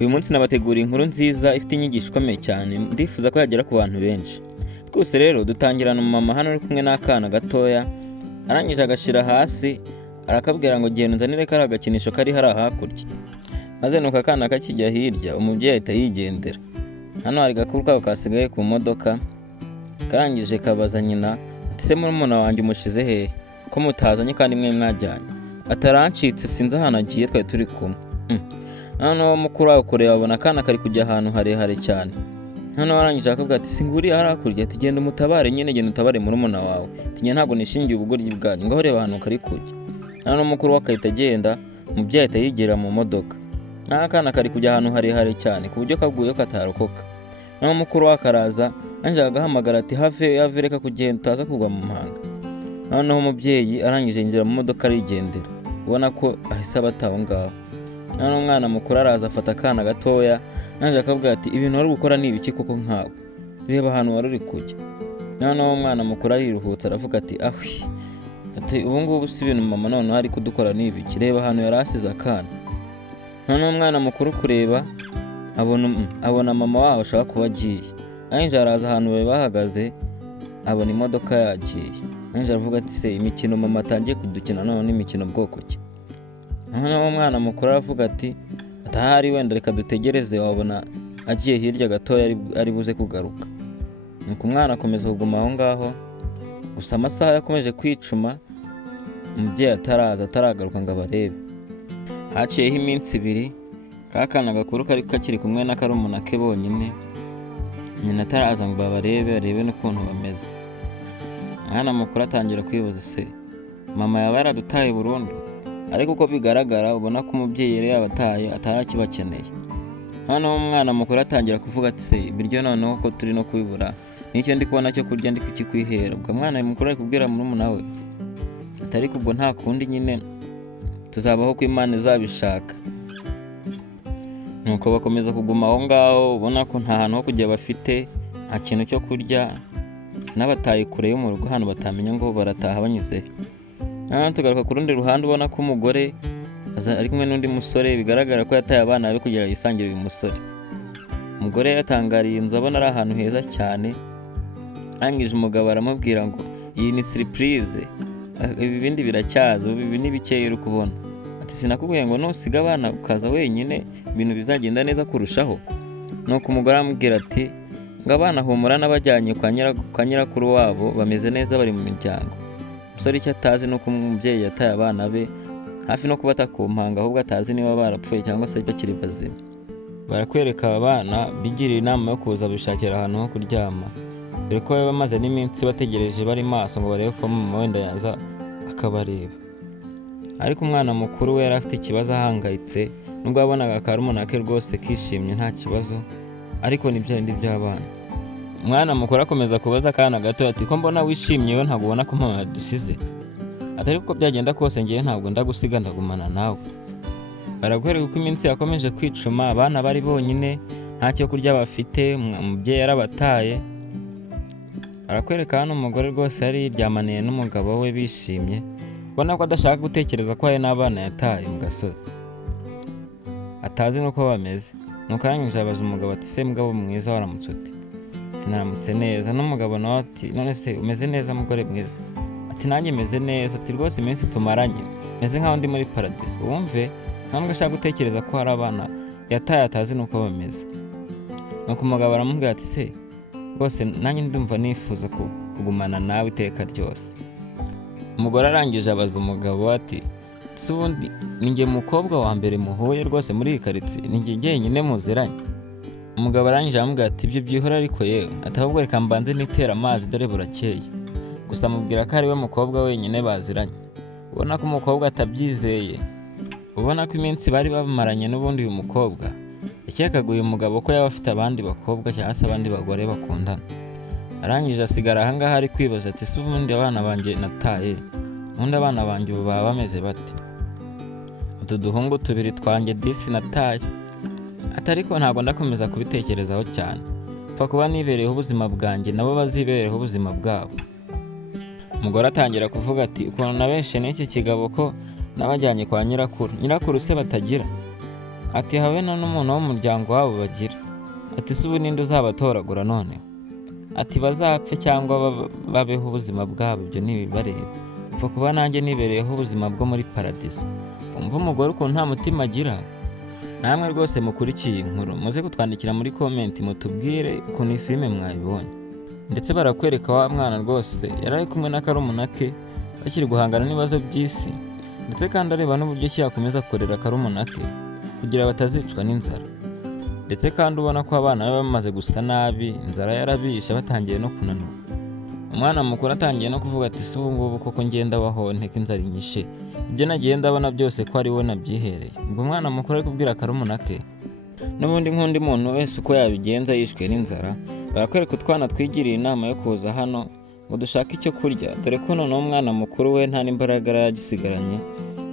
Uyu munsi nabateguriye inkuru nziza ifite inyigisho ikomeye cyane, ndifuza ko yagera ku bantu benshi. Twese rero dutangirana umumama hano uri kumwe n'akana gatoya, arangije agashyira hasi, arakabwira ngo genda unzanire kariya gakinisho kari hariya hakurya. Maze nuko akana kakijya hirya, umubyeyi ahita yigendera. Hano hari agakuru kabo kasigaye ku modoka, karangije kabaza nyina, ati se murumuna wanjye umushize hehe? Ko mutazanye kandi mwe mwajyanye? Atarancitse sinzi ahantu agiye twari turi kumwe. Noneho mukuru wawe kureba abona akana kari kujya ahantu harehare cyane. Noneho arangije akabwira ati singuriye hariya hakurya, ati genda umutabare nyine, genda utabare murumuna wawe. Ati njye ntabwo nishingiye ubugoryi bwanyu, ngaho reba ahantu kari kujya. Noneho mukuru we akahita agenda, umubyeyi ahita yigera mu modoka. Akana kari kujya ahantu harehare cyane ku buryo kaguyeho katarokoka. Noneho mukuru we akaraza, anjye agahamagara ati have reka kugenda utaza kugwa mu mpanga. Noneho umubyeyi arangije yinjira mu modoka arigendera, ubona ko ahise abata aho ngaho. Noneho umwana mukuru araza afata akana gatoya, anjye akabwira ati ibintu wari gukora ni ibiki koko nkawe? Reba ahantu wari uri kujya. Noneho umwana mukuru ariruhutse aravuga ati ahwi, ati ubu ngubu si ibintu mama noneho ari kudukora ni ibiki? Reba ahantu yari asize akana. Noneho umwana mukuru kureba abona mama wabo ashaka kuba agiye. Anjye araza ahantu bari bahagaze, abona imodoka yagiye. Anjye aravuga ati se imikino mama atangiye kudukina none ni imikino bwoko ki? Noneho umwana mukuru aravuga ati atahari wenda reka dutegereze, wabona agiye hirya gatoya ari buze kugaruka. Nuko umwana akomeza kuguma aho ngaho, gusa amasaha yakomeje kwicuma, umubyeyi ataragaruka ngo abarebe. Haciyeho iminsi 2, kakana gakuru kari kakiri kumwe na karumuna ke bonyine, nyina ataraza ngo barebe n'ukuntu bameze. Umwana mukuru atangira kwibaza se mama yaba yaradutaye burundu? Ariko uko bigaragara ubona ko umubyeyi yari yabataye atarakibakeneye. Noneho umwana mukuru atangira kuvuga ati se ibiryo noneho ko turi no kubibura, nicyo ndi kubona cyo kurya ndi kukikwihera. Ubwo umwana mukuru ari kubwira murumuna we atari kubwo nta kundi nyine tuzabaho ko Imana izabishaka. Nuko bakomeza kuguma aho ngaho, ubona ko nta hantu ho kujya bafite, nta kintu cyo kurya, n'abataye kure yo mu rugo hano batamenya ngo barataha banyuze. Tugaruka ku rundi ruhande, ubona ko umugore ari kumwe n'undi musore, bigaragara ko yataye abana be kugira yisangire uyu musore. Umugore yatangariye inzu, abona ari ahantu heza cyane. Arangije umugabo aramubwira ngo iyi ni surprise, ibi bindi biracyaza, ibi ni bikeya uri kubona. Ati sinakubwiye ngo nusiga abana ukaza wenyine ibintu bizagenda neza kurushaho? Nuko umugore aramubwira ati ngo abana humura n'abajyanye kwa nyirakuru wabo bameze neza, bari mu miryango. Umusore icyo atazi ni uko umubyeyi yataye abana be hafi no kubata ku mpanga, ahubwo atazi niba barapfuye cyangwa se bakiri bazima. Barakwereka abana bigiriye inama yo kuza bishakira ahantu ho kuryama, dore ko bari bamaze n'iminsi bategereje bari maso ngo barebe ko mama wenda yaza akabareba. Ariko umwana mukuru we yari afite ikibazo, ahangayitse. Nubwo yabonaga karumuna ke rwose kishimye nta kibazo, ariko ni bya bindi by'abana. Umwana mukuru akomeza kubaza akana gato ati ko mbona wishimye we ntabwo ubona ko mama yadusize? Atari ko byagenda kose ngiye ntabwo ndagusiga, ndagumana nawe. Barakwereka uko iminsi yakomeje kwicuma, abana bari bonyine nta cyo kurya bafite, umubyeyi yarabataye. Barakwereka hano umugore rwose yari yiryamaniye n'umugabo we bishimye, ubona ko adashaka gutekereza ko hari n'abana yataye mu gasozi, atazi n'uko bameze. Nuko arangije abaza umugabo ati se mugabo mwiza waramutse ute? Ati naramutse neza. N'umugabo nawe ati none se umeze neza mugore mwiza? Ati nanjye meze neza. Ati rwose iminsi tumaranye meze nkaho ndi muri paradiso. Wumve ntabwo ashaka gutekereza ko hari abana yataye atazi n'uko bameze. Nuko umugabo aramubwira ati se rwose nanjye ndumva nifuza kugumana nawe iteka ryose. Umugore arangije abaza umugabo ati se ubundi ninjye mukobwa wa mbere muhuye rwose muri iyi karitsiye? Ninjye jyenyine muziranye? Umugabo arangije aramubwira ati ibyo byihora ariko yewe, ati ahubwo reka mbanze nitera amazi dore burakeye. Gusa amubwira ko ari we mukobwa wenyine baziranye. Ubona ko umukobwa atabyizeye, ubona ko iminsi bari bamaranye n'ubundi uyu mukobwa yakekaga uyu mugabo ko yaba afite abandi bakobwa cyangwa se abandi bagore bakundana. Arangije asigara aha ngaha ari kwibaza ati se ubundi abana banjye nataye, ubundi abana banjye ubu baba bameze bate? Utu duhungu 2 twanjye disi nataye. Atariko ntabwo ndakomeza kubitekerezaho cyane, pfa kuba nibereyeho ubuzima bwanjye nabo bazibereyeho ubuzima bwabo. Umugore atangira kuvuga ati ukuntu nabeshe n'iki kigabo ko nabajyanye kwa nyirakuru se batagira? ati habe na n'umuntu wo mu muryango wabo bagira. Ati se ubu ninde uzabatoragura noneho? Ati bazapfe cyangwa babeho ubuzima bwabo, ibyo ntibibareba. Upfa kuba nanjye nibereyeho ubuzima bwo muri paradizo. Umva umugore ukuntu nta mutima agira. Namwe rwose mukurikiye inkuru muze kutwandikira muri komenti mutubwire ukuntu iyi filime mwayibonye. Ndetse barakwereka wa mwana rwose yari ari kumwe na karumuna ke bakiri guhangana n'ibibazo by'isi, ndetse kandi areba n'uburyo ki yakomeza kurera karumuna ke kugira batazicwa n'inzara. Ndetse kandi ubona ko abana be bamaze gusa nabi, inzara yarabishe batangiye no kunanuka. Umwana mukuru atangiye no kuvuga ati se ubu ngubu koko ngenda baho nteko inzara inyishe, ibyo nagiye ndabona byose ko ari we nabyihereye. Ubwo umwana mukuru ari kubwira karumuna ke n'ubundi nk'undi muntu wese uko yabigenza yishwe n'inzara. Barakwereka utwana twigiriye inama yo kuza hano ngo dushake icyo kurya, dore ko noneho umwana mukuru we nta n'imbaraga yagisigaranye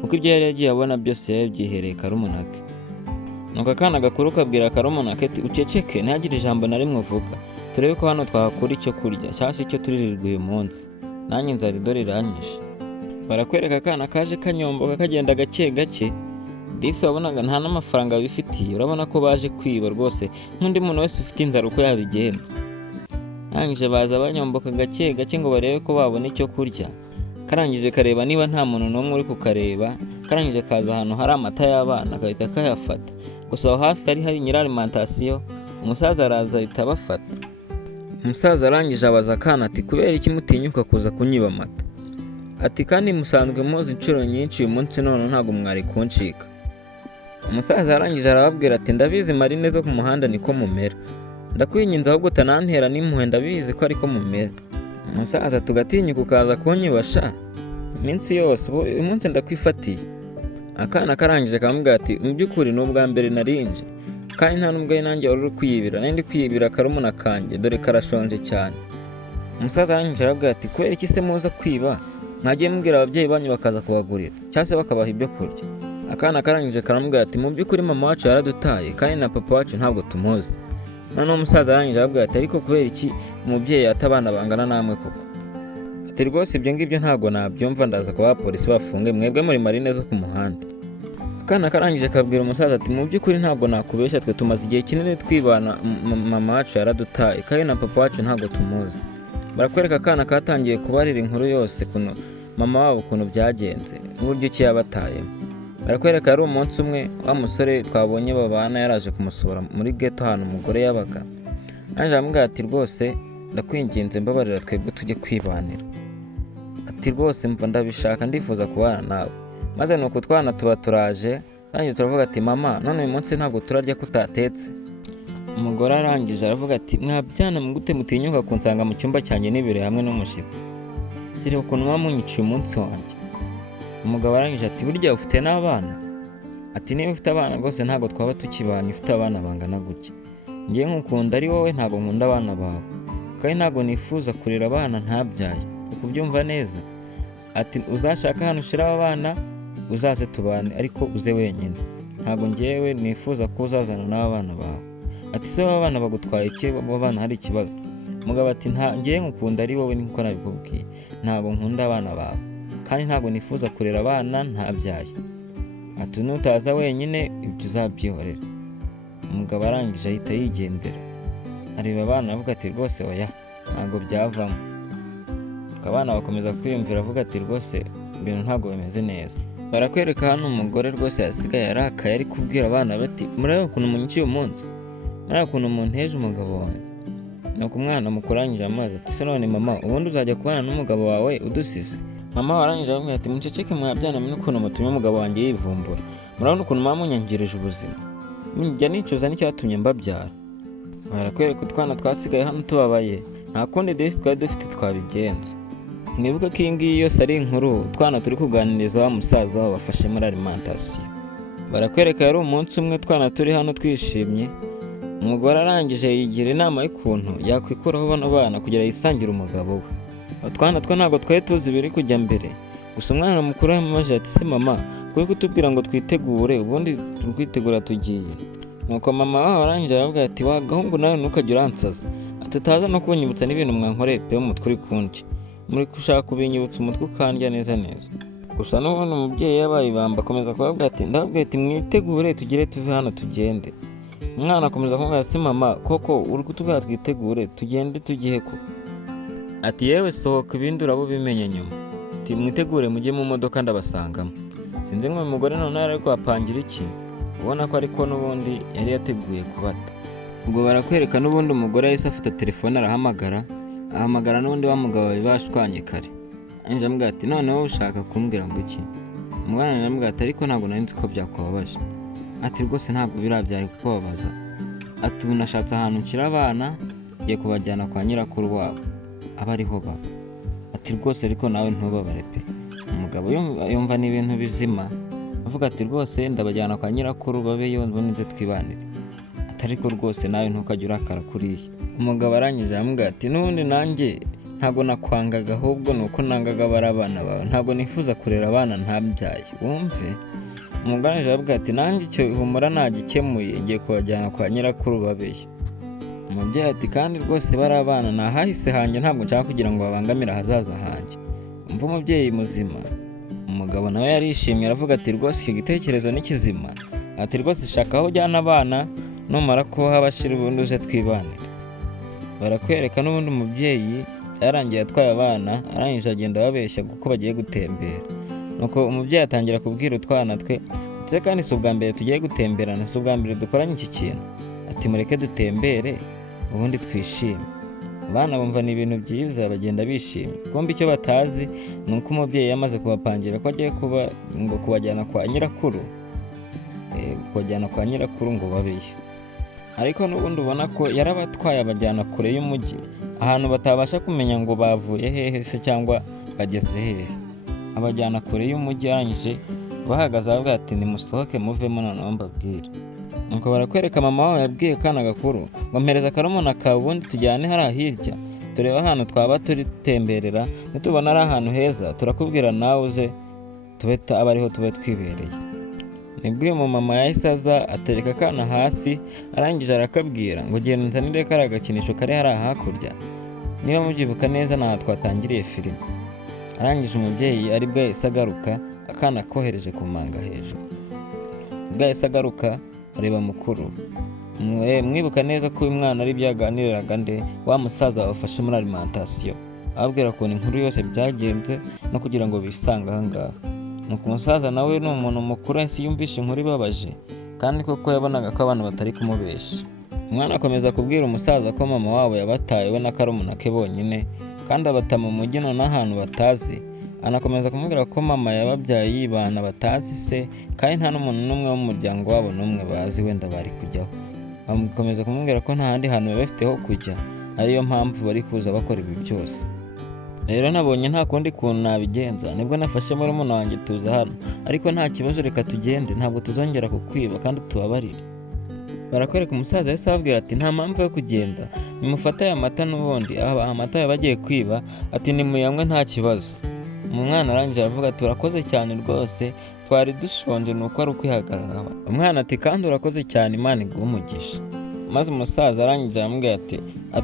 kuko ibyo yari yagiye abona byose yabyihereye karumuna ke. Nuko akana gakuru kabwira karumuna ke ati uceceke ntihagire ijambo na rimwe uvuga, turebe ko hano twahakura icyo kurya cyangwa se icyo turirirwa uyu munsi, nanjye inzara idore iranyishe. Barakwereka akana kaje kanyomboka kagenda gake gake, disi wabonaga nta n'amafaranga bifitiye, urabona ko baje kwiba rwose nk'undi muntu wese ufite inzara uko yabigenza. Arangije baza banyomboka gake gake ngo barebe ko babona icyo kurya. Karangije kareba niba nta muntu n'umwe uri kukareba, karangije kaza ahantu hari amata y'abana agahita kayafata. Gusa aho hafi hari nyiri alimentation, umusaza araza ahita abafata. Umusaza arangije abaza akana ati kubera iki mutinyuka kuza kunyiba amata? Ati kandi musanzwe muzi inshuro nyinshi uyu munsi none ntabwo mwari kuncika. Umusaza arangije arababwira ati ndabizi marine zo ku muhanda niko mumera, ndakwinginze ahubwo utanantera n'impuhwe, ndabizi ko ariko mumera. Umusaza tugatinyuka ukaza kunyibasha iminsi yose, uyu munsi ndakwifatiye. Akana karangije kamubwira ati mu by'ukuri ni ubwa mbere narinje, kandi nta n'ubwo nanjye wari uri kwiyibira, nandi kwiyibira karumuna kanjye dore karashonje cyane. Umusaza arangije arabwira ati kubera iki se muza kwiba? Mwagiye mubwira ababyeyi banyu bakaza kubagurira cyangwa se bakabaha ibyo kurya. Akana karangije karamubwira ati mu by'ukuri mama wacu yaradutaye kandi na papa wacu ntabwo tumuzi. Noneho umusaza arangije arabwira ati ariko kubera iki umubyeyi ata abana bangana namwe koko? Ati rwose ibyo ngibyo ntabwo nabyumva, ndaza kuba abapolisi bafunge, mwebwe muri marine zo ku muhanda. Akana karangije kabwira umusaza ati mu by'ukuri ntabwo nakubeshya, twe tumaze igihe kinini twibana, mama wacu yaradutaye kandi na papa wacu ntabwo tumuzi. Barakwereka akana katangiye kubarira inkuru yose kuno mama wabo ukuntu byagenze n'uburyo ki yabatayemo. Barakwereka ari umunsi umwe wa musore twabonye babana yaraje kumusura muri ghetto ahantu umugore yabaga. Naje amubwira ati rwose ndakwinginze mbabarira twebwe tujye kwibanira. Ati rwose mva ndabishaka ndifuza kubana nawe. Maze nuko twana tuba turaje, nanjye turavuga ati mama none uyu munsi ntabwo turarya ko utatetse. Umugore arangije aravuga ati mwabyana mugute mutinyuka kunsanga mu cyumba cyanjye nibere hamwe n'umushitsi, dore ukuntu mwamunyiciye umunsi wanjye. Umugabo arangije ati burya ufite n'abana? Ati niba ufite abana rwose ntabwo twaba tukibanye ufite abana bangana gutya. Ngiye nkukunda ari wowe ntabwo nkunda abana bawe, kandi ntabwo nifuza kurera abana ntabyaye, ukubyumva neza. Ati uzashaka hano ushira abana uzaze tubane ariko uze wenyine, ntabwo ngewe nifuza ko uzazana n'abana bawe. Ati se abana bagutwaye iki? Abana hari ikibazo? Umugabo ati ngiye nkukunda ari wowe niko nabikubwiye, ntabwo nkunda abana bawe kandi ntabwo nifuza kurera abana ntabyaye. Ati nutaza wenyine ibyo uzabyihorera. Umugabo arangije ahita yigendera, areba abana avuga ati rwose oya ntabwo byavamo. Abana bakomeza kwiyumvira avuga ati rwose ibintu ntabwo bimeze neza. Barakwereka hano umugore rwose yasigaye arakaye ari kubwira abana bati murebe ukuntu munyiciye umunsi, murebe ukuntu munteje umugabo wanjye. Nuko umwana mukurangije amazi ati se none mama ubundi uzajya kubana n'umugabo wawe udusize? Mama warangije aramubwira ati muceceke mwabyana mwe n'ukuntu mutumye umugabo wanjye yivumbura, murabona ukuntu mwamunyangirije ubuzima, njya nicuza n'icyatumye mbabyara. Barakwereka utwana twasigaye hano tubabaye, nta kundi desi twari dufite twabigenza. Mwibuke ko iyi ngiyi yose ari inkuru utwana turi kuganiriza wa musaza wabafashe muri alimentation. Barakwereka yari umunsi umwe twana turi hano twishimye, umugore arangije yigira inama y'ukuntu yakwikuraho bano bana kugira yisangire umugabo we. Utwana two ntabwo twari tuzi biri kujya mbere, gusa umwana mukuru yamaje ati se mama kuri kutubwira ngo twitegure ubundi twitegura tugiye. Nuko mama wabo arangije aravuga ati wa gahungu nawe ntukajya uransaza, ati utaza no kunyibutsa n'ibintu mwankoreye pe umutwe uri kundya, muri gushaka kubinyibutsa umutwe ukandya neza neza. gusa n'ubundi umubyeyi yabaye ibamba akomeza kubabwira ati ndababwira ati mwitegure tugire tuve hano tugende. Umwana akomeza kumubwira ati mama koko uri kutubwira twitegure tugende tugiye ko? Ati yewe sohoka ibindi urabo bimenye nyuma. Ati mwitegure mujye mu modoka ndabasangamo. Sinzi ngo uyu mugore none ari kwapangira iki, ubona ko ariko n'ubundi yari yateguye kubata. Ubwo barakwereka n'ubundi umugore yahise afata telefone ahamagara n'ubundi wa mugabo bari bashwanye kare. Ange amubwira ati noneho ushaka kumbwira ngo iki? Umwana aramubwira ati ariko ntabwo nari nzi ko byakubabaje. Ati rwose ntabwo birabyaye kukubabaza. Ati ubu nashatse ahantu nshyira abana ngiye kubajyana kwa nyirakuru wabo aba ariho baba. Ati rwose ariko nawe ntubabare pe. Umugabo yumva ni ibintu bizima avuga ati rwose ndabajyana kwa nyirakuru babeyo mbone nze twibanire. Ati ariko rwose nawe ntukajya urakara kuriya. Umugabo arangije aramubwira ati n'ubundi nanjye ntabwo nakwangaga ahubwo nuko nangaga bari abana bawe, ntabwo nifuza kurera abana ntabyaye wumve. Umugabo aravuga ati nanjye icyo humura nagikemuye ngiye kubajyana kwa nyirakuru babeyo. Umubyeyi ati kandi rwose bari abana nahahise hanjye ntabwo nshaka kugira ngo babangamire ahazaza hanjye. Umva umubyeyi muzima. Umugabo nawe yarishimye aravuga ati rwose icyo gitekerezo ni kizima. Ati rwose shaka aho ujyana abana numara kubaha abashira ubundi uze twibanire. Barakwereka n'ubundi umubyeyi yarangiye atwaye abana arangije agenda babeshya kuko bagiye gutembera. Nuko umubyeyi atangira kubwira utwana twe ndetse kandi si ubwa mbere tugiye gutemberana, si ubwa mbere dukoranye iki kintu. Ati mureke dutembere ubundi twishime. Abana bumva ni ibintu byiza bagenda bishimye. Kumbe icyo batazi ni uko umubyeyi yamaze kubapangira ko agiye kubajyana kwa nyirakuru, ngo babeyo. Ariko n'ubundi ubona ko yarabatwaye abajyana kure y'umujyi, ahantu batabasha kumenya ngo bavuye hehe se cyangwa bageze hehe. Abajyana kure y'umujyi arangije bahagaze avuga ati nimusohoke muvemo noneho mbabwire. Nuko barakwereka mama wawe yabwiye kana gakuru ngo mpereza karumuna kawe ubundi tujyane hariya hirya tureba ahantu twaba turitemberera, nitubona ari ahantu heza turakubwira nawe uze tube aba ariho tube twibereye. Nibwo uyu mumama yahise aza atereka akana hasi arangije arakabwira ngo genda nzanire kariya gakinisho kari hariya hakurya, niba mubyibuka neza naho twatangiriye filime. Arangije umubyeyi ari bwo yahise agaruka akana kohereje ku manga hejuru. Ubwo yahise agaruka areba mukuru. Mwibuka neza ko uyu mwana ari byaganiriraga nde wa musaza wafashe muri alimentation ababwira ukuntu inkuru yose byagenze no kugira ngo bisange aha ngaha. Nuko umusaza nawe ni umuntu mukuru yahise yumvisha inkuru ibabaje kandi koko yabonaga ko abantu batari kumubesha. Umwana akomeza kubwira umusaza ko mama wabo yabataye we na karumuna ke bonyine kandi abata mu mujyi none ahantu batazi. Anakomeza kumubwira ko mama yababyaye yibana batazi se kandi nta n'umuntu n'umwe wo mu muryango wabo n'umwe bazi wenda bari kujyaho. Bakomeza kumubwira ko nta handi hantu bafite ho kujya, ariyo mpamvu bari kuza bakora ibi byose. Rero nabonye nta kundi kuntu nabigenza, nibwo nafashe muri umuntu wanjye tuza hano, ariko nta kibazo reka tugende, ntabwo tuzongera kukwiba kandi tubabarire. Barakwereka umusaza yahise ababwira ati nta mpamvu yo kugenda, nimufate aya mata n'ubundi amata yabagiye kwiba, ati nimuyanywe nta kibazo. Umwana arangije aravuga ati urakoze cyane rwose twari dushonje nuko ari ukwihagararaho. Umwana ati kandi urakoze cyane Imana iguhe umugisha. Maze umusaza arangije aramubwira ati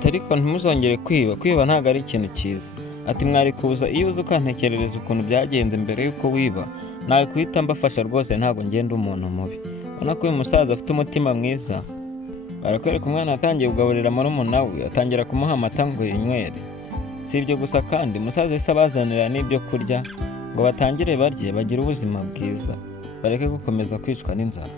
ariko ntimuzongere kwiba ntabwo ari ikintu cyiza. Ati mwari kuza iyo uzi ukantekerereza ukuntu byagenze mbere yuko wiba, nawe kuhita mbafasha rwose ntabwo ngenda umuntu mubi. Ubona ko uyu musaza afite umutima mwiza. Barakwereka umwana atangiye kugaburira murumuna we, atangira kumuha amata ngo yinywere. Si ibyo gusa kandi umusaza yahise abazanira n'ibyo kurya ngo batangire barye bagire ubuzima bwiza bareke gukomeza kwicwa n'inzara.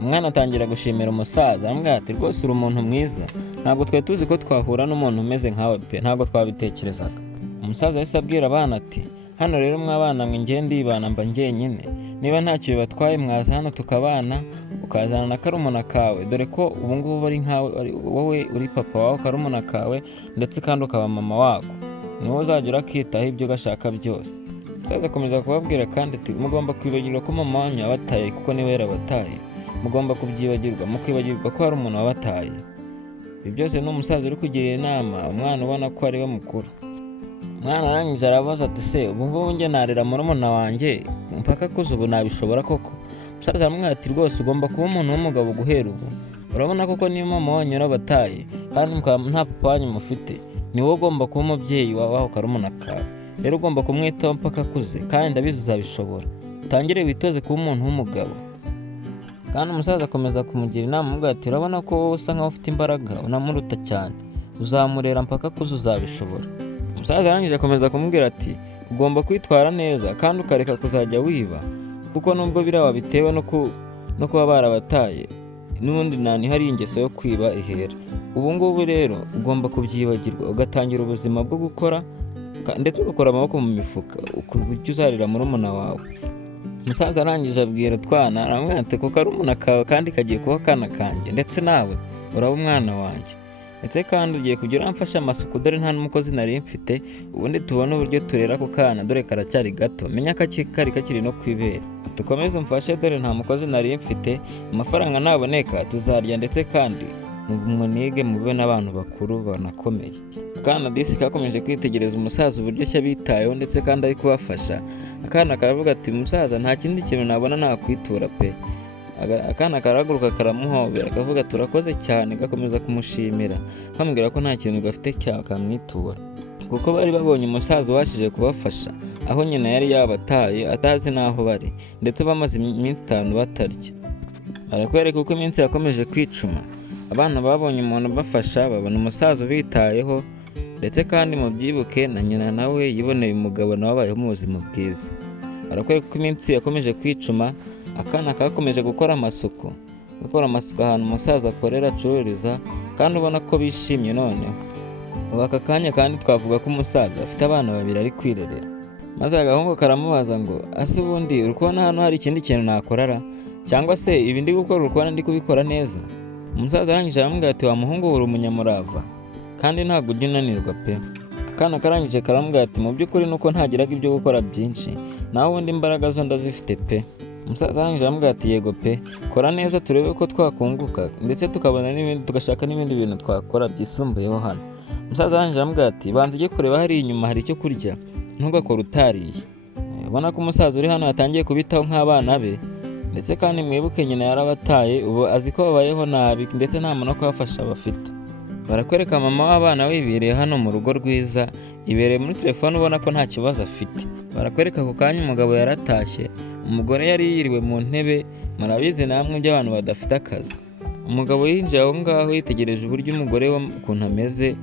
Umwana atangira gushimira umusaza aramubwira ati rwose uri umuntu mwiza, ntabwo twari tuzi ko twahura n'umuntu umeze nkawe pe, ntabwo twabitekerezaga. Umusaza yahise abwira abana ati hano rero mwabana mwe ngiye ndibana mba njyenyine, niba ntacyo bibatwaye mwaza hano tukabana ukazana na karumuna kawe, dore ko ubu ngubu ari nkawe wowe uri papa wawe karumuna kawe ndetse kandi ukaba mama wako, niwe uzajya urakitaho ibyo ugashaka byose. Umusaza akomeza kubabwira kandi ati mugomba kwibagirwa ko mama wanyu yabataye kuko niwe yarabataye, mugomba kubyibagirwa mukibagirwa ko hari umuntu wabataye. Ibi byose ni umusaza uri kugira inama umwana ubona ko ari we mukuru. Umwana arangije arabaza ati se ubu ngubu njye narera murumuna wanjye mpaka kuza ubu nabishobora koko? Umusaza aramubwira ati rwose ugomba kuba umuntu w'umugabo guhera ubu, urabona koko niyo mama wanyu yarabataye kandi nta papa wanyu mufite, ni wowe ugomba kuba umubyeyi wawe karumuna kawe. rero ugomba kumwitaho mpaka akuze, kandi ndabizi uzabishobora. Utangire witoze kuba umuntu w'umugabo. Kandi umusaza akomeza kumugira inama amubwira ati urabona ko wowe usa nkaho ufite imbaraga, unamuruta cyane, uzamurera mpaka akuze, uzabishobora. Umusaza arangije akomeza kumubwira ati ugomba kwitwara neza kandi ukareka kuzajya wiba, kuko nubwo biriya wabitewe no kuba barabataye, n'ubundi hari ingeso yo kwiba ihera. Ubu ngubu rero ugomba kubyibagirwa, ugatangira ubuzima bwo gukora ndetse ugakora amaboko mu mifuka, ku buryo uzarira murumuna wawe. Umusaza arangije abwira utwana aramubwira ati kuko ari umuna kawe kandi kagiye kuba akana kanjye, ndetse nawe uraba umwana wanjye, ndetse kandi ugiye kujya uramfasha amasuku, dore nta n'umukozi nari mfite, ubundi tubone uburyo turera ako kana, dore karacyari gato, menya ko kari kakiri no kwibera. Dukomeze umfashe, dore nta mukozi nari mfite, amafaranga naboneka tuzarya, ndetse kandi munige mube n'abantu bakuru banakomeye. Akana disi kakomeje kwitegereza umusaza uburyo cyo abitayeho ndetse kandi ari kubafasha. Akana karavuga ati umusaza nta kindi kintu nabona nakwitura pe. Akana karaguruka karamuhobera kavuga turakoze cyane, gakomeza kumushimira kamubwira ko nta kintu gafite cyakamwitura, kuko bari babonye umusaza washije kubafasha aho nyina yari yabataye atazi n'aho bari, ndetse bamaze iminsi 5 batarya. Barakwereka uko iminsi yakomeje kwicuma. Abana babonye umuntu bafasha, babona umusaza ubitayeho, ndetse kandi mu byibuke na nyina nawe yiboneye umugabo nawe abayeho mu buzima bwiza. Barakwereka uko iminsi yakomeje kwicuma. Akana kakomeje gukora amasuku ahantu umusaza akorera acururiza, kandi ubona ko bishimye. Noneho ubu aka kanya kandi twavuga ko umusaza afite abana 2 ari kwirerera, maze agahungu karamubaza ngo ase ubundi uri kubona hano hari ikindi kintu nakorara, cyangwa se ibi ndi gukora uri kubona ndi kubikora neza? Umusaza arangije aramubwira ati wa muhungu uri umunyamurava kandi ntabwo ujya unanirwa pe. Akana karangije karamubwira ati mu by'ukuri nuko ntagiraga ibyo gukora byinshi, naho ubundi imbaraga zo ndazifite pe. Umusaza arangije aramubwira ati yego pe, kora neza turebe ko twakunguka, ndetse tukabona n'ibindi, tugashaka n'ibindi bintu twakora byisumbuyeho hano. Umusaza arangije aramubwira ati banza ujye kureba hari inyuma hari icyo kurya, ntugakore utariye. Ubona ko umusaza uri hano yatangiye kubitaho nk'abana be, ndetse kandi mwibuke nyina yarabataye, ubu azi ko babayeho nabi, ndetse nta muntu wo kubafasha bafite. Barakwereka mama w'abana wibereye hano mu rugo rwiza, ibereye muri telefone ubona ko nta kibazo afite. Barakwereka ako kanya umugabo yaratashye, umugore yari yiriwe mu ntebe, murabizi namwe by'abantu badafite akazi. Umugabo yinjiye aho ngaho yitegereje uburyo umugore we ukuntu ameze,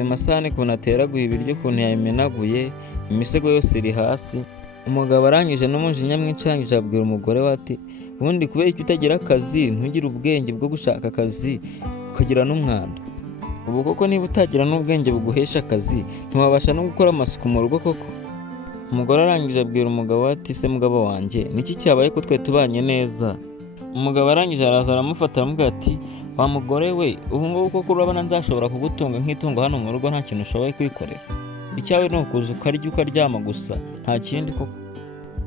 amasahani ukuntu ateraguye ibiryo, ukuntu yabimenaguye, imisego yose iri hasi. Umugabo arangije n'umujinya mwinshi arangije abwira umugore we ati ubundi kubera icyo utagira akazi, ntugire ubwenge bwo gushaka akazi, ukagira n'umwanda. Ubu koko niba utagira n'ubwenge buguhesha akazi, ntiwabasha no gukora amasuku mu rugo koko? Umugore arangije abwira umugabo ati se mugabo wanjye niki cyabaye ko twe tubanye neza? Umugabo arangije araza aramufata aramubwira ati wa mugore we, ubu ngubu koko urabona nzashobora kugutunga nk'itungo hano mu rugo nta kintu ushoboye kwikorera? Icyawe ni ukuza ukarya ukaryama gusa, nta kindi koko?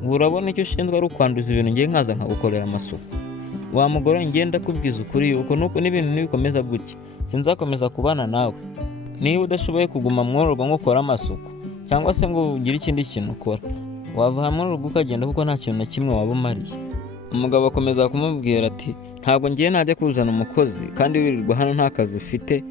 Urabona icyo ushinzwe ari ukwanduza ibintu, ngiye nkaza nkagukorera amasuku? Wa mugore ngenda kubwiza ukuri yuko nuko n'ibintu nibikomeza gutya sinzakomeza kubana nawe. Niba udashoboye kuguma mu rugo ngo ukore amasuku cyangwa se ngo ugire ikindi kintu ukora, wava hamwe urugo ukagenda, kuko nta kintu na kimwe waba umariye. Umugabo akomeza kumubwira ati ntabwo ngiye najya kuzana umukozi kandi wirirwa hano nta kazi ufite,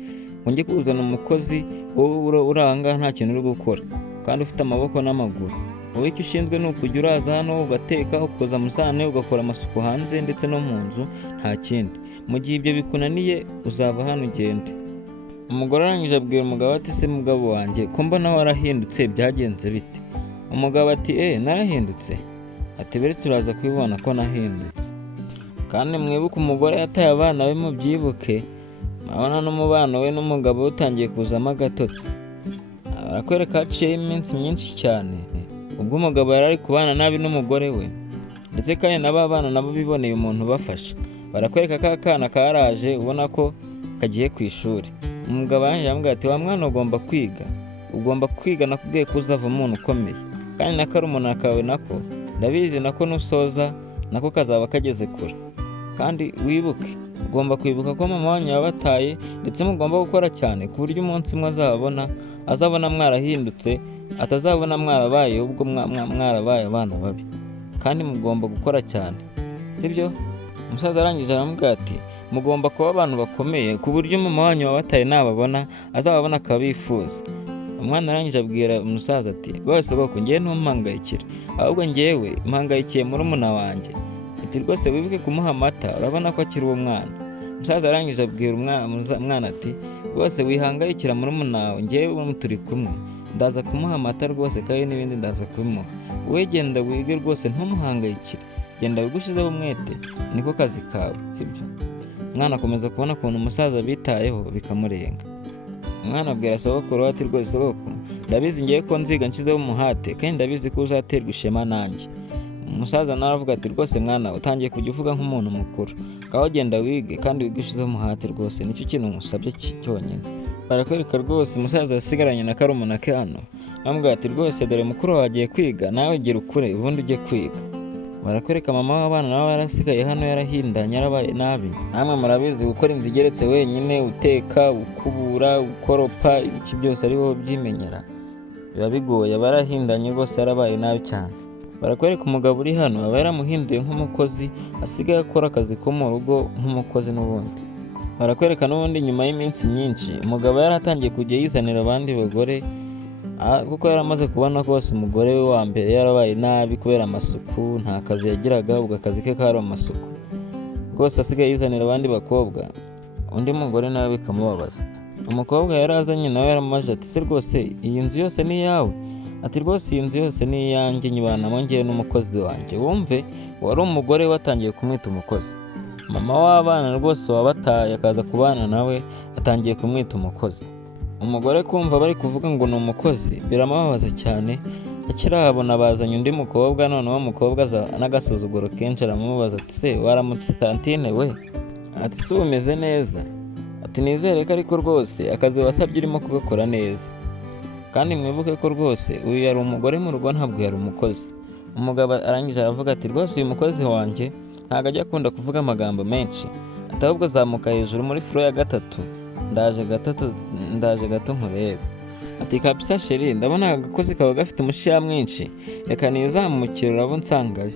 ngo njye kuzana umukozi wowe uranga nta kintu uri gukora kandi ufite amaboko n'amaguru. Wowe icyo ushinzwe ni ukujya uraza hano ugateka, ukoza amasahani, ugakora amasuku hanze ndetse no mu nzu, nta kindi. Mu gihe ibyo bikunaniye uzava hano ugende. Umugore arangije abwira umugabo ati se mugabo wanjye ko mbona warahindutse, byagenze bite? Umugabo ati narahindutse. Ati bere turaza kubibona ko nahindutse. Kandi mwibuke umugore yataye abana be, mu byibuke abana n'umubano we n'umugabo utangiye kuzamo agatotsi. Barakwereka haciye iminsi myinshi cyane ubwo umugabo yari ari kubana nabi n'umugore we, ndetse kandi n'aba bana nabo biboneye umuntu ubafasha. Barakwereka ka kana karaje ubona ko kagiye ku ishuri. Umugabo yamubwira ati wa mwana ugomba kwiga, nakubwiye ko uzava umuntu ukomeye, kandi na karumuna kawe nako ndabizi nako nusoza nako kazaba kageze kure. Kandi wibuke, ugomba kwibuka ko mama wanyu yabataye, ndetse mugomba gukora cyane ku buryo umunsi umwe azabona mwarahindutse, atazabona mwarabaye ubwo mwarabaye abana babi. Kandi mugomba gukora cyane, sibyo? Umusaza arangije aramubwira ati mugomba kuba abantu bakomeye ku buryo mama wanyu wabataye nababona azababona akabifuza. Umwana arangije abwira umusaza ati rwose koko ngewe ntumpangayikire, ahubwo ngewe mpangayikiye murumuna wanjye. Ati rwose wibuke kumuha amata, urabona ko akiri uwo mwana. Umusaza arangije abwira umwana ati rwose wihangayikira murumuna wawe, ngewe turi kumwe, ndaza kumuha amata rwose kandi n'ibindi ndaza kubimuha. Wowe genda wige rwose ntumuhangayikire, genda wigushizeho umwete, niko kazi kawe, sibyo? Umwana akomeza kubona ukuntu umusaza bitayeho bikamurenga. Umwana abwira sogokuru ati rwose sogokuru, ndabizi ngiye ko nziga nshizeho umuhate kandi ndabizi ko uzaterwa ishema nanjye. Umusaza nawe aravuga ati rwose mwana utangiye kujya uvuga nk'umuntu mukuru, ngaho genda wige kandi wigishizeho umuhate rwose, nicyo kintu ngusabye cyonyine. Barakwereka rwose umusaza yasigaranye na karumuna ke hano, amubwira ati rwose dore mukuru wawe agiye kwiga, nawe gira ukure ubundi ujye kwiga. Barakwereka mama w'abana nawe yarasigaye hano yarahindanye yarabaye nabi. Namwe murabizi gukora inzu igeretse wenyine, uteka, ukubura, ukoropa, ibiki byose ari wowe byimenyera, biba bigoye. Barahindanye rwose yarabaye nabi cyane. Barakwereka umugabo uri hano aba yaramuhinduye nk'umukozi, asigaye akora akazi ko mu rugo nk'umukozi n'ubundi. Barakwereka n'ubundi nyuma y'iminsi myinshi umugabo yaratangiye kujya yizanira abandi bagore, kuko yaramaze kubona rwose umugore we wa mbere yarabaye nabi kubera amasuku, nta kazi yagiraga, ubwo akazi ke kari amasuku rwose. Asigaye yizanira abandi bakobwa, undi mugore nawe bikamubabaza. Umukobwa yarazanye nawe yaramaje ati se rwose iyi nzu yose ni iyawe? Ati rwose iyi nzu yose ni iyanjye, nyibanamo ngewe n'umukozi wanjye. Wumve wari umugore watangiye kumwita umukozi. Mama w'abana rwose wabataye akaza kubana nawe atangiye kumwita umukozi. Umugore kumva bari kuvuga ngo ni umukozi biramubabaza cyane. Akirahabona bazanye undi mukobwa, noneho umukobwa aza n'agasuzuguro kenshi aramubaza ati se waramutse tantine we? Ati se umeze neza? Ati nizere ko ariko rwose akazi wasabye urimo kugakora neza, kandi mwibuke ko rwose uyu yari umugore mu rugo, ntabwo yari umukozi. Umugabo arangije aravuga ati rwose uyu mukozi wanjye ntabwo ajya akunda kuvuga amagambo menshi, ati ahubwo zamuka hejuru muri furo ya 3, ndaje gato nkurebe. Ati kabisa sheri, ndabona agakozi kawe gafite umushiya mwinshi, reka nizamukire urabo nsangayo.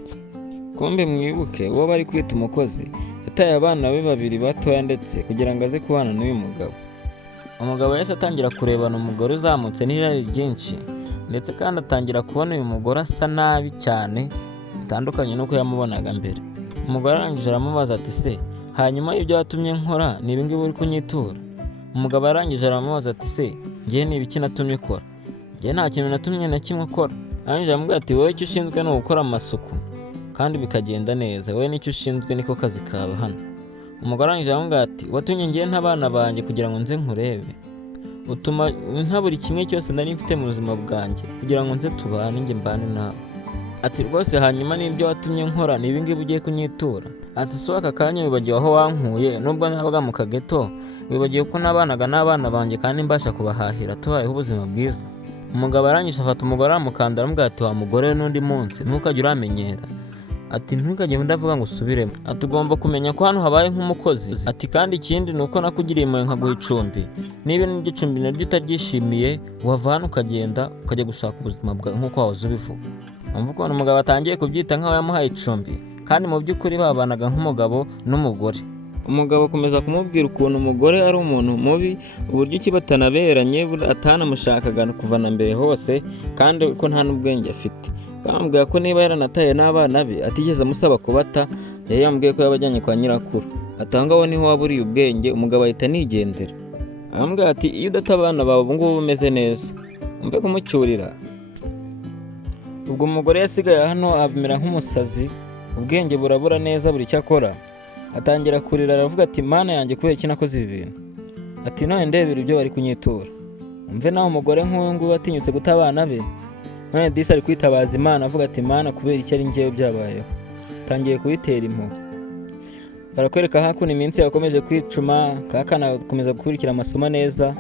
Kumbe mwibuke uwo bari kwita umukozi yataye abana be 2 batoya ndetse kugira ngo aze kubana n'uyu mugabo. Umugabo yahise atangira kurebana umugore uzamutse n'irari ryinshi, ndetse kandi atangira kubona uyu mugore asa nabi cyane bitandukanye n'uko yamubonaga mbere. Umugore arangije aramubaza ati se hanyuma ibyo watumye nkora ni ibingibi uri kunyitura? Umugabo arangije aramubaza ati se ngewe ni ibiki natumye ukora? Ngewe nta kintu natumye na kimwe ukora. Arangije aramubwira ati wowe icyo ushinzwe ni ugukora amasuku kandi bikagenda neza, wowe nicyo ushinzwe niko kazi kawe hano. Umugore arangije aramubwira ati watumye ngewe n'abana banjye kugira ngo nze nkurebe, utuma nta buri kimwe cyose nari mfite mu buzima bwanjye kugira ngo nze tubane njye mbane nawe. Ati rwose hanyuma n'ibyo watumye nkora ni ibingibi ugiye kunyitura? Ati so aka kanya wibagiwe aho wankuye, nubwo nabaga mu kageto wibagiwe ko nabanaga n'abana banjye kandi mbasha kubahahira tubayeho ubuzima bwiza. Umugabo arangije afata umugore aramukanda aramubwira ati wa mugore n'undi munsi ntukajye uramenyera, ati ntukajye ndavuga ngo usubiremo, ati ugomba kumenya ko hano habaye nk'umukozi. Ati kandi ikindi ni uko nakugiriye impuhwe nkaguha icumbi, niba n'igicumbi naryo utaryishimiye wava hano ukagenda ukajya gushaka ubuzima bwawe nk'uko wahoze ubivuga. Umva ukuntu umugabo atangiye kubyita nk'aho yamuhaye icumbi, kandi mu by'ukuri babanaga nk'umugabo n'umugore. Umugabo akomeza kumubwira ukuntu umugore ari umuntu mubi, uburyo ki batanaberanye, atanamushakaga kuva na mbere hose, kandi ko nta n'ubwenge afite. Bamubwira ko niba yaranataye n'abana be atigeze amusaba kubata, yari yambwiye ko yabajyanye kwa nyirakuru. Atangaho niho waburiye ubwenge. Umugabo ahita nigendera. Arambwira ati iyo udata abana bawe ubu ngubu umeze neza, umve kumucyurira. Ubwo umugore yasigaye hano abimera nk'umusazi, ubwenge burabura neza buri cyo akora. Atangira kurira aravuga ati mana yanjye kubera iki nakoze ibi bintu? Ati none ndebera ibyo bari kunyitura. Umve naho umugore nk'uyu nguyu atinyutse guta abana be, none disi ari kwitabaza Imana avuga ati mana kubera iki ari njyewe byabayeho. Tangiye kuyitera impuhwe. Barakwereka hakuno iminsi yakomeje kwicuma, kakana gakomeza gukurikira amasomo neza,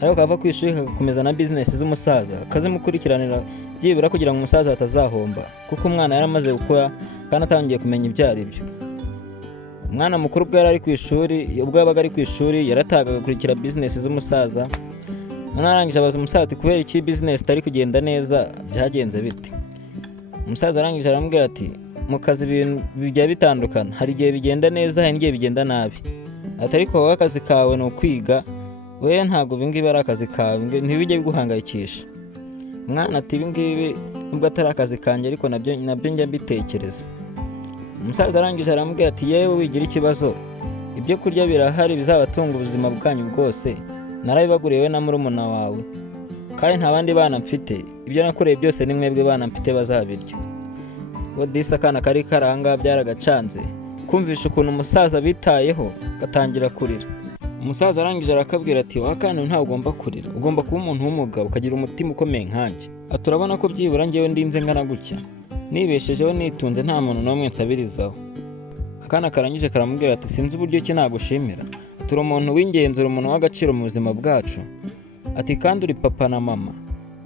ariko kava ku ishuri kagakomeza na business z'umusaza, akazimukurikiranira byibura kugira ngo umusaza atazahomba, kuko umwana yaramaze gukura kandi atangiye kumenya ibyo ari byo. Umwana mukuru bwo yari ku ishuri, ubwo yabaga ari ku ishuri yarataga agakurikira business z'umusaza. None arangije abaza umusaza ati kubera iki business itari kugenda neza, byagenze bite? Umusaza arangije aramubwira ati mu kazi ibintu bijya bitandukana, hari igihe bigenda neza hari n'igihe bigenda nabi. Ati ariko wowe akazi kawe ni ukwiga we ntabwo ibingibi ari akazi kawe, ntibijye biguhangayikisha. Umwana ati ibingibi nubwo atari akazi kanjye ariko nabyo njya mbitekereza. Umusaza arangije aramubwira ati yewe wigira ikibazo, ibyo kurya birahari bizabatunga ubuzima bwanyu bwose, narabibaguriye we na murumuna wawe, kandi nta bandi bana mfite, ibyo nakoreye byose ni mwebwe bana mfite bazabirya. Ubwo disi akana kari karanga byaragacanze kumvisha ukuntu umusaza bitayeho, gatangira kurira. Umusaza arangije arakabwira ati wakana ntawe ugomba kurira, ugomba kuba umuntu w'umugabo ukagira umutima ukomeye nkanjye. Turabona ko byibura njyewe ndinze ngana gutya, nibeshejeho nitunze nta muntu n'umwe nsabirizaho. Akana karangije karamubwira ati sinzi uburyo ki nagushimira, turi umuntu w'ingenzi, uri umuntu w'agaciro mu buzima bwacu, ati kandi uri papa na mama,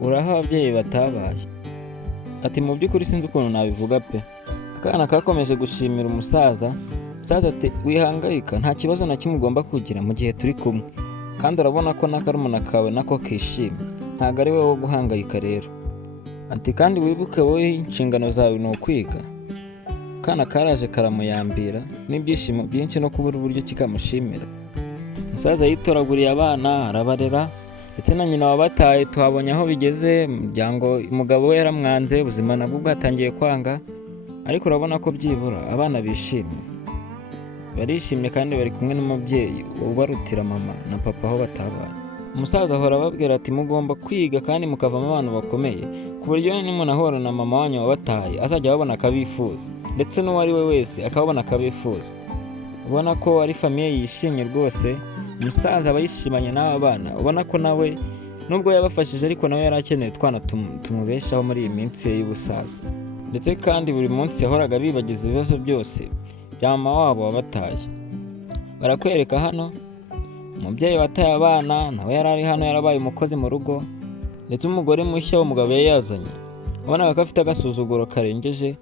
uraho ababyeyi batabaye. Ati mu by'ukuri sinzi ukuntu nabivuga pe. Akana kakomeje gushimira umusaza. Umusaza ati wihangayika, nta kibazo na kimwe ugomba kugira mu gihe turi kumwe, kandi urabona ko n'akarumuna kawe nako kishimye, ntabwo ari wowe wo guhangayika rero. Ati kandi wibuke wowe inshingano zawe ni ukwiga. Akana karaje karamuyambira n'ibyishimo byinshi no kubura uburyo kikamushimira. Umusaza yitoraguriye abana arabarera, ndetse na nyina wabataye tuhabonye aho bigeze. Umugabo we yaramwanze, ubuzima nabwo bwatangiye kwanga, ariko urabona ko byibura abana bishimye, barishimye kandi bari kumwe n'umubyeyi ubarutira mama na papa aho batabaye. Umusaza ahora ababwira ati mugomba kwiga kandi mukavamo abantu bakomeye, ku buryo n'umuntu ahura na mama wanyu wabataye azajya ababona akabifuza, ndetse n'uwo ari we wese akababona akabifuza. Ubona ko ari famiye yishimye rwose. Umusaza aba yishimanye n'aba bana, ubona ko nawe nubwo yabafashije ariko nawe yari akeneye utwana tumubeshaho muri iyi minsi ye y'ubusaza. Ndetse kandi buri munsi yahoraga bibagiza ibibazo byose bya mama wabo wabataye. Barakwereka hano umubyeyi wataye abana nawe yari ari hano, yarabaye umukozi mu rugo, ndetse umugore mushya w'umugabo yari yazanye ubonaga ko afite agasuzuguro karengeje,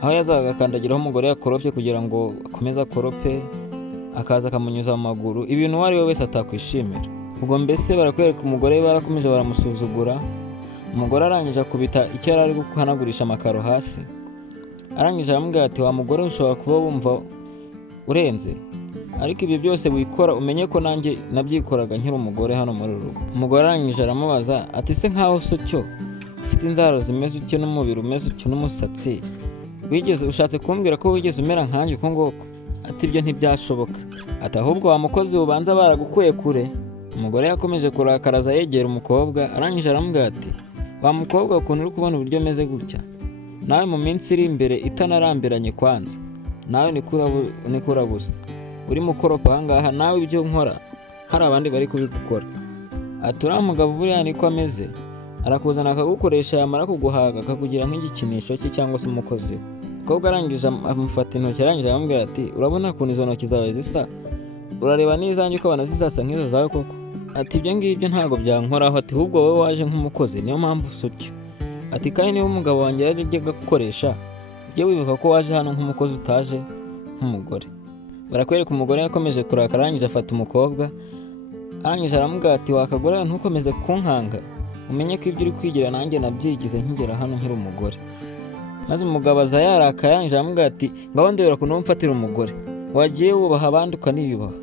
aho yazaga akandagiraho umugore yakoropye kugira ngo akomeze akorope, akaza akamunyuza mu maguru, ibintu uwo ari we wese atakwishimira. Ubwo mbese barakwereka umugore barakomeje baramusuzugura. Umugore arangije akubita icyo yari ari guhanagurisha amakaro hasi, arangije aramubwira ati wa mugore ushobora kuba wumva urenze, ariko ibyo byose wikora umenye ko nanjye nabyikoraga nkiri umugore hano muri uru rugo. Umugore arangije aramubaza ati se nkaho se cyo ufite inzara zimeze utyo n'umubiri umeze utyo n'umusatsi, wigeze ushatse kumbwira ko wigeze umera nkanjye uko ngoko? Ati ibyo ntibyashoboka. Ati ahubwo wa mukozi ubanza baragukuye kure. Umugore yakomeje kurakaraza yegera umukobwa, arangije aramubwira ati wa mukobwa ukuntu uri kubona uburyo meze gutya, nawe mu minsi iri imbere itanarambiranye kwanza, nawe niko urabusa, urimo ukoropa ahangaha, nawe ibyo nkora hari abandi bari kubigukora. Ati uriya mugabo buriya niko ameze, arakuzana akagukoresha, yamara kuguhaga akakugira nk'igikinisho cye cyangwa se umukozi we. Umukobwa arangije amufata intoki, arangije aramubwira ati urabona ukuntu izo ntoki zawe zisa, urareba n'izanjye ukabona zizasa nk'izo zawe koko? Ati ibyo ngibyo ntabwo byankoraho, ati ahubwo wowe waje nk'umukozi niyo mpamvu usutyo. Ati kandi niba umugabo wanjye yajyaga gukoresha, ujye wibuka ko waje hano nk'umukozi utaje nk'umugore. Barakwereka umugore yakomeje kurakara, arangije afata umukobwa, arangije aramubwira ati wakagore ntukomeze kunkanga, umenye ko ibyo uri kwigira nanjye nabyigize nkigera hano nkiri umugore. Maze umugabo aza yarakaye, arangije aramubwira ati ngaho ndebera ukuntu umfatira umugore, wagiye wubaha abandi ukaniyubaha,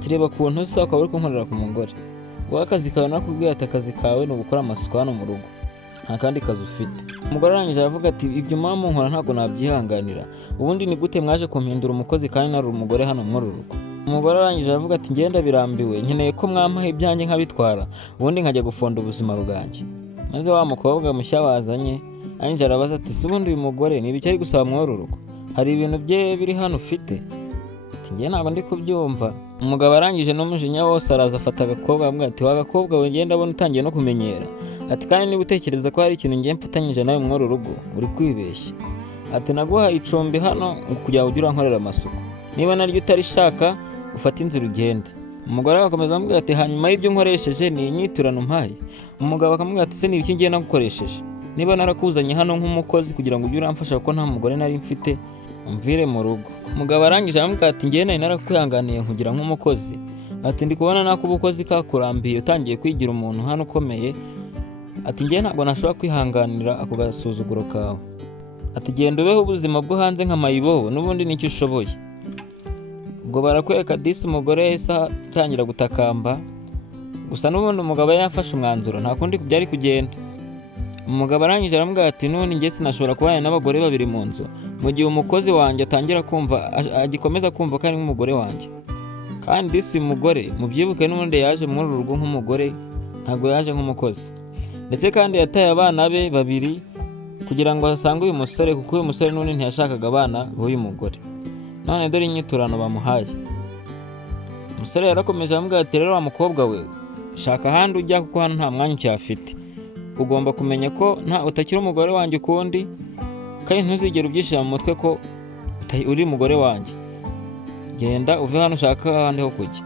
tureba ukuntu usa ukaba uri kunkorera ku mugore. Wowe akazi kawe nakubwira ati akazi kawe ni ugukora amasuku hano mu rugo, nta kandi kazi ufite. Umugore arangije aravuga ati ibyo mama nkora ntabwo nabyihanganira, ubundi ni gute mwaje kumpindura umukozi kandi nari umugore hano muri uru rugo? Umugore arangije aravuga ati ngenda birambiwe, nkeneye ko mwampaha ibyanjye nkabitwara, ubundi nkajya gufonda ubuzima bwanjye. Maze wa mukobwa mushya wazanye arangije arabaza ati se ubundi uyu mugore ni ibiki ari gusaba muri uru rugo? Hari ibintu bye biri hano ufite? Ati njye ntabwo ndi kubyumva. Umugabo arangije n'umujinya wose araza afata agakobwa, aramubwira ati wa gakobwa we ngenda abona utangiye no kumenyera, ati kandi niba utekereza ko hari ikintu ngiye mfatanyije nawe muri uru rugo uri kwibeshya. Ati naguhaye icumbi hano kugira ngo ujye urankorera amasuku, niba naryo utarishaka ufate inzira ugende. Umugore agakomeza amubwira ati hanyuma y'ibyo nkoresheje ni inyiturano mpaye? Umugabo akamubwira ati se ni ibiki ngiye nagukoresheje? Niba narakuzanye hano nk'umukozi kugira ngo ujye uramfasha kuko nta mugore nari mfite, umvire mu rugo. Umugabo arangije aramubwira ati ngiye nari narakwihanganiye nkugira nk'umukozi, ati ndi kubona nako ubukozi kakurambiye utangiye kwigira umuntu hano ukomeye, ati ngiye ntabwo nashobora kwihanganira ako gasuzuguro kawe, ati genda ubeho ubuzima bwo hanze nka mayibobo n'ubundi nicyo ushoboye. Ubwo barakwereka disi umugore yahise atangira gutakamba, Gusa n'ubundi umugabo yafashe umwanzuro, nta kundi byari kugenda. Umugabo arangije aramubwira ati none njye sinashobora kubana n'abagore babiri mu nzu mu gihe umukozi wanjye atangira kumva agikomeza kumva ko ari nk'umugore wanjye. Kandi si umugore, mubyibuke n'ubundi yaje muri uru rugo nk'umugore, ntabwo yaje nk'umukozi. Ndetse kandi yataye abana be babiri kugira ngo asange uyu musore, kuko uyu musore n'ubundi ntiyashakaga abana b'uyu mugore. None dore inyiturano bamuhaye. Umusore yarakomeje aramubwira ati rero wa mukobwa we, shaka ahandi ujya kuko hano nta mwanya ucyafite. Ugomba kumenya ko utakiri umugore wanjye ukundi, kandi ntuzigere ubyishira mu mutwe ko uri umugore wanjye. Genda uve hano ushaka ahandi ho kujya.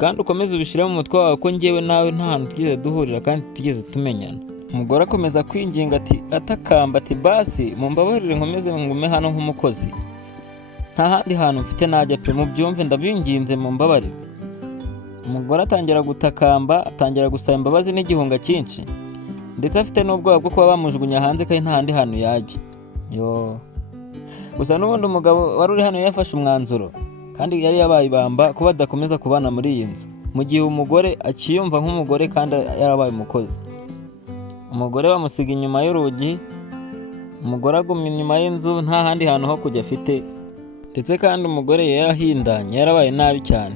Kandi ukomeze ubishire mu mutwe wawe ko njyewe nawe nta hantu tugeze duhurira kandi tugeze tumenyana. Umugore akomeza kwinginga atakamba ati basi mumbabarire nkomeze ngume hano nk'umukozi, nta handi hantu mfite najya pe, mubyumve ndabinginze mumbabarire. Umugore atangira gutakamba, atangira gusaba imbabazi n'igihunga cyinshi, ndetse afite n'ubwoba bwo kuba bamujugunya hanze kandi nta handi hantu yajya. Gusa n'ubundi umugabo wari uri hano yafashe umwanzuro, kandi yari yabaye ibamba kuba adakomeza kubana muri iyi nzu mu gihe umugore akiyumva nk'umugore kandi yarabaye umukozi. Umugore bamusiga inyuma y'urugi, umugore aguma inyuma y'inzu nta handi hantu ho kujya afite, ndetse kandi umugore yarahindanye, yarabaye nabi cyane.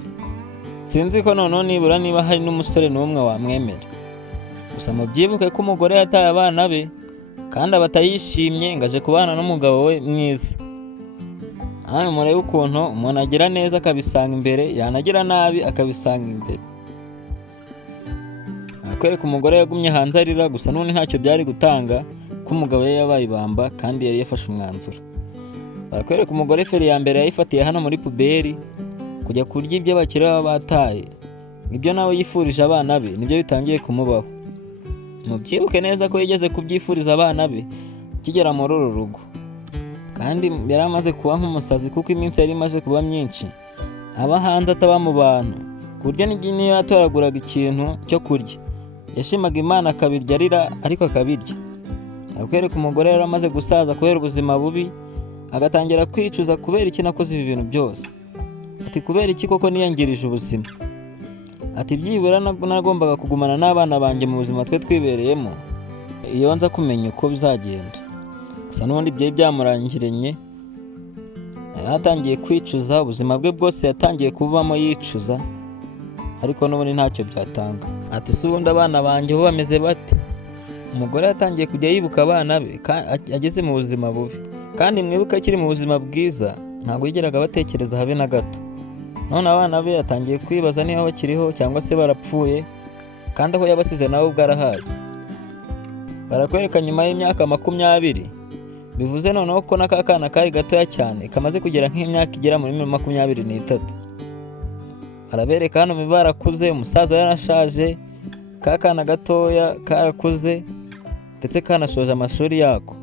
Sinzi ko noneho nibura niba hari n'umusore n'umwe wamwemera. Gusa mubyibuke ko umugore yataye abana be kandi abatayishimye ngo aje kubana n'umugabo we mwiza. Hano murebe ukuntu umuntu agira neza akabisanga imbere, yanagira nabi akabisanga imbere. Akwereka umugore yagumye hanze arira, gusa n'ubundi ntacyo byari gutanga ko umugabo we yabaye ibamba kandi yari yafashe umwanzuro. Barakwereka umugore feri ya mbere yayifatiye hano muri puberi, kujya kurya ibyo abakire baba bataye. Ibyo nawe yifurije abana be nibyo bitangiye kumubaho. Mubyibuke neza ko yigeze kubyifuriza abana be kigera muri uru rugo, kandi yari amaze kuba nk'umusazi kuko iminsi yari imaze kuba myinshi aba hanze ataba mu bantu, ku buryo niyo yatoraguraga ikintu cyo kurya yashimaga Imana akabirya arira, ariko akabirya. Arakwereka umugore yari amaze gusaza kubera ubuzima bubi, agatangira kwicuza kubera iki nakoze ibi bintu byose. Ati kubera iki koko niyangirije ubuzima? Ati byibura nagombaga kugumana n'abana banjye mu buzima twe twibereyemo, iyo nza kumenya uko bizagenda. Gusa n'ubundi byari byamurangiranye, yatangiye kwicuza, ubuzima bwe bwose yatangiye kubamo yicuza, ariko n'ubundi ntacyo byatanga. Ati se ubundi abana banjye bo bameze bate? Umugore yatangiye kujya yibuka abana be ageze mu buzima bubi, kandi mwibuka akiri mu buzima bwiza ntabwo yigeraga batekereza habe na gato. None abana be yatangiye kwibaza niba bakiriho cyangwa se barapfuye, kandi aho yabasize nawe ubwo arahazi. Barakwereka nyuma y'imyaka 20, bivuze noneho ko n'aka kana kari gatoya cyane kamaze kugera nk'imyaka igera muri 23. Arabereka hano barakuze, umusaza yarashaje, ka kana gatoya karakuze ndetse kanashoje amashuri yako.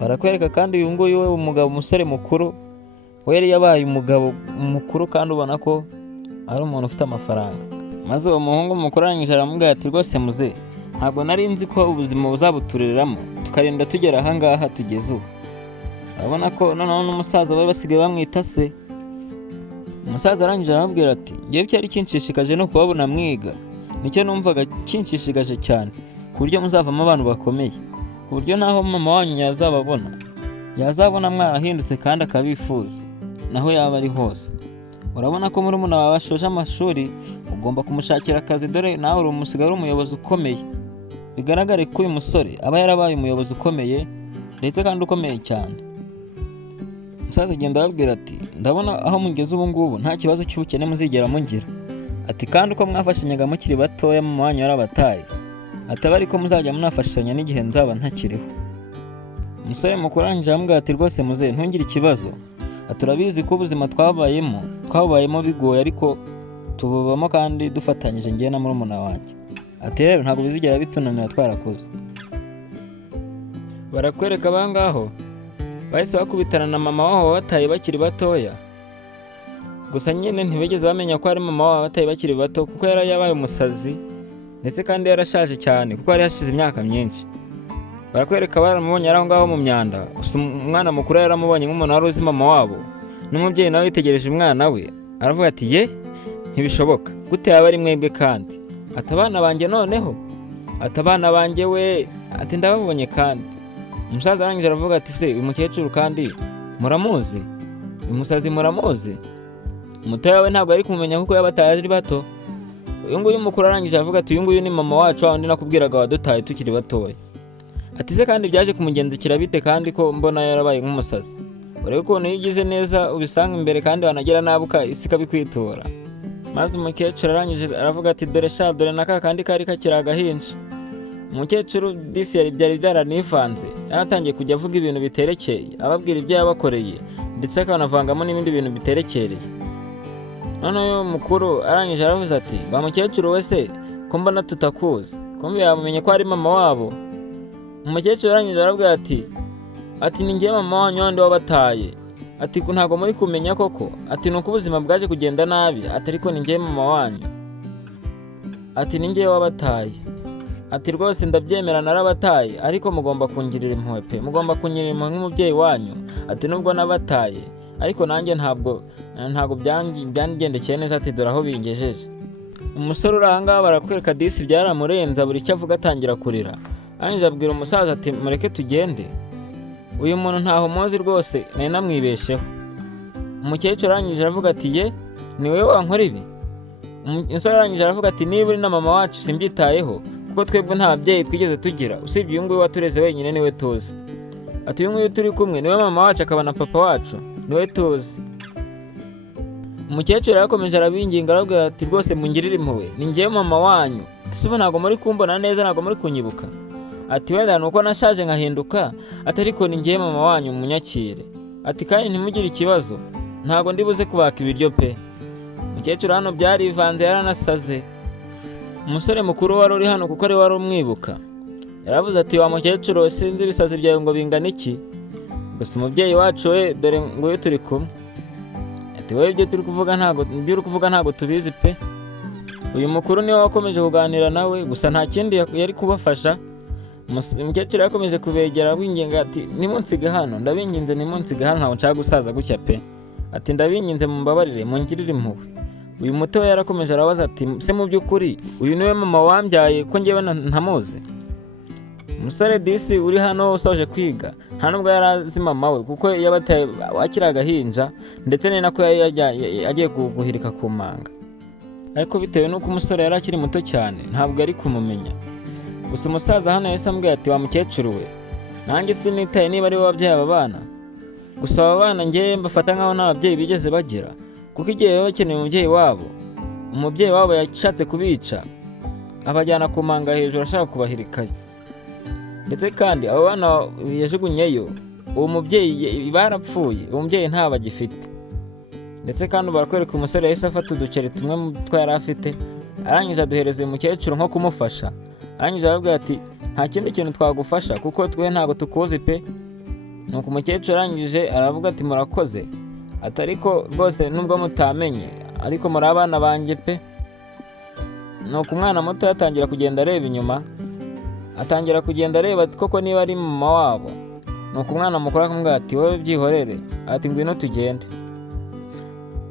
Barakwereka kandi uyu nguyu we umugabo, umusore mukuru, we yari yabaye umugabo mukuru kandi ubona ko ari umuntu ufite amafaranga. Maze uwo muhungu mukuru arangije aramubwira ati rwose muze, ntabwo nari nzi ko ubuzima buzabuturiramo tukarinda tugera aha ngaha tugeze ubu. Urabona ko noneho n'umusaza bari basigaye bamwita se. Umusaza arangije aramubwira ati ngewe cyari kinshishikaje no kubabona mwiga, nicyo numvaga kinshishikaje cyane, ku buryo muzavamo abantu bakomeye, ku buryo naho mama wanyu yazabona mwarahindutse kandi akabifuza naho yaba ari hose. Urabona ko muri muna bashoje amashuri, ugomba kumushakira akazi, dore nawe uri umusigara umuyobozi ukomeye. Bigaragare ko uyu musore aba yarabaye umuyobozi ukomeye ndetse kandi ukomeye cyane. Umusaza agenda ababwira ati ndabona aho mugeze ubu ngubu nta kibazo cy'ubukene muzigera mugira. Ati kandi uko mwafashanyaga mukiri batoya mu mwanya warabataye, ataba ariko muzajya munafashanya n'igihe nzaba ntakiriho. Umusore mukuru arangije aramubwira ati rwose muze ntungire ikibazo, aturabizi ko ubuzima twabayemo bigoye, ariko tububamo kandi dufatanyije ngiye na murumuna wanjye. Ati rero ntabwo bizigera bitunanira twarakuze. Barakwereka abangaho bahise bakubitana na mama wabo bataye bakiri batoya. Gusa nyine ntibigeze bamenya ko ari mama wabo bataye bakiri bato, kuko yari yabaye umusazi ndetse kandi yarashaje cyane kuko yari hashize imyaka myinshi. Barakwereka baramubonye aho ngaho mu myanda. Gusa umwana mukuru yaramubonye nk'umuntu wari uzi mama wabo, n'umubyeyi nawe yitegereje umwana we aravuga ati ye ntibishoboka, gute yaba ari mwebwe kandi? Ati abana banjye noneho? Ati abana banjye we, ati ndababonye kandi. Umusaza arangije aravuga ati se uyu mukecuru kandi muramuzi? Uyu musazi muramuzi? Umutoya we ntabwo ari kumumenya kuko yabataye ari bato. Uyu nguyu mukuru arangije aravuga ati uyu nguyu ni mama wacu wundi nakubwiraga wadutaye tukiri batoya. Ati se kandi byaje kumugendekera bite kandi ko mbona yarabaye nk'umusazi? Urebe ukuntu yigize neza ubisanga imbere kandi wanagera nabuka isi kabikwitora. Maze umukecuru arangije aravuga ati dore sha dore naka kandi kari kakiri agahinja. Umukecuru disi byari byaranivanze, yaratangiye kujya avuga ibintu biterekeye, ababwira ibyo yabakoreye ndetse akanavangamo n'ibindi bintu biterekereye. None uyu mukuru arangije aravuze ati ba mukecuru wese ko mbona tutakuzi, ko yamenye ko ari mama wabo. Umukecuru arangije aravuga ati ni ngiye mama wanyu wandi wabataye. Ati ntago muri kumenya koko? Ati nuko ubuzima bwaje kugenda nabi, ati ariko ni ngiye mama wanyu. Ati ni ngiye wabataye. Ati rwose ndabyemera narabataye, ariko mugomba kungirira impuhwe pe, mugomba kunyirira impuhwe nk'umubyeyi wanyu. Ati nubwo nabataye ariko nanjye ntabwo byangendekeye neza. Ati dore aho bingejeje. Umusore uri ahangaha barakwereka disi byaramurenza, buri icyo avuga atangira kurira. Arangije abwira umusaza ati mureke tugende, uyu muntu ntaho muzi rwose, nari namwibesheho. Umukecuru arangije aravuga ati ye ni wowe wankora ibi? Umusore arangije aravuga ati niba uri na mama wacu simbyitayeho, kuko twebwe nta babyeyi twigeze tugira usibye uyu nguyu watureze wenyine niwe tuzi. Ati uyu nguyu turi kumwe niwe mama wacu akaba na papa wacu niwe tuzi. Umukecuru yarakomeje arabinginga aravuga ati rwose mungirire impuhwe, ni ngiye mama wanyu. Ati ubu ntabwo muri kumbona neza, ntabwo muri kunyibuka? Ati wenda nuko nashaje nkahinduka, ati ariko ni ngiye mama wanyu munyakire. Ati kandi ntimugire ikibazo, ntabwo ndibuze kubaka ibiryo pe. Umukecuru hano byarivanze yaranasaze. Umusore mukuru wari uri hano kuko ari wari umwibuka yaravuze ati wa mukecuru sinzi ibisazi byawe ngo bingana iki, gusa umubyeyi wacu we dore nguyu turi kumwe. Ati wowe ibyo uri kuvuga ntabwo tubizi pe. Uyu mukuru niwe wakomeje kuganira nawe, gusa nta kindi yari kubafasha. Umukecuru yakomeje kubegera abinginga ati nimunsige hano, ndabinginze nimunsige hano, ntabwo nshaka gusaza gutya pe. Ati ndabinginze mumbabarire mungirire impuhwe. Uyu muto yarakomeje arabaza ati se mu by'ukuri uyu niwe mama wambyaye ko ngewe ntamuzi? Umusore disi uri hano usoje kwiga nta nubwo yarazi mama we kuko yabataye akiri agahinja, ndetse ni nako yagiye guhirika ku manga. Ariko bitewe nuko umusore yari akiri muto cyane ntabwo yari kumumenya. Gusa umusaza hano yahise ambwira ati wa mukecuru we, nanjye sinitaye niba ari wowe wabyaye aba bana, gusa aba bana ngewe mbafata nk'aho nta babyeyi bigeze bagira, kuko igihe baba bakeneye umubyeyi wabo yashatse kubica abajyana ku manga hejuru ashaka kubahirikayo. Ndetse kandi abo bana yajugunyeyo uwo mubyeyi barapfuye, uwo mubyeyi nta bagifite. Ndetse kandi barakwereka umusore yahise afata uduceri tumwe mu two yari afite, arangije aduhereza uyu mukecuru nko kumufasha. Arangije arabwira ati nta kindi kintu twagufasha kuko twe ntabwo tukuzi pe. Nuko umukecuru arangije aravuga ati murakoze, ati ariko rwose nubwo mutamenye ariko muri abana banjye pe. Nuko umwana muto yatangira kugenda areba inyuma, atangira kugenda areba koko niba ari mama wabo. Nuko umwana mukuru akamubwira ati wowe byihorere, ati ngwino tugende.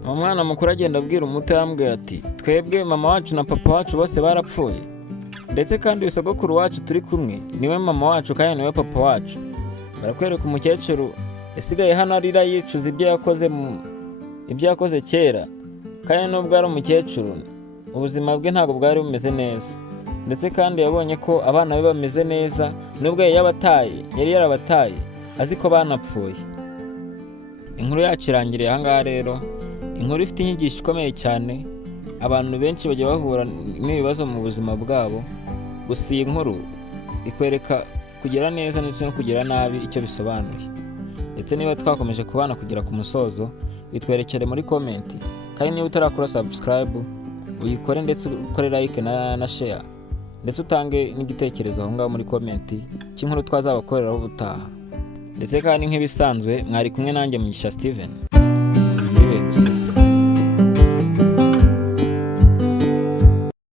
Umwana mukuru agenda abwira umuto arambwira ati twebwe mama wacu na papa wacu bose barapfuye, ndetse kandi usogokuru wacu turi kumwe niwe mama wacu kandi niwe papa wacu. Barakwereka umukecuru yasigaye hano arira yicuza ibyo yakoze kera, kandi nubwo ari umukecuru ubuzima bwe ntabwo bwari bumeze neza. Ndetse kandi yabonye ko abana be bameze neza, nubwo yari yarabataye azi ko banapfuye. Inkuru yacu irangiriye ahangaha rero. Inkuru ifite inyigisho ikomeye cyane, abantu benshi bajya bahura n'ibibazo mu buzima bwabo, gusa iyi nkuru ikwereka kugira neza ndetse no kugira nabi icyo bisobanuye. Ndetse niba twakomeje kubana kugera ku musozo, bitwerekere muri komenti, kandi niba utarakora subscribe uyikore ndetse ukore like na share, ndetse utange n'igitekerezo aho ngaho muri komenti cy'inkuru twazabakoreraho ubutaha. Ndetse kandi nk'ibisanzwe mwari kumwe nanjye Mugisha Steven.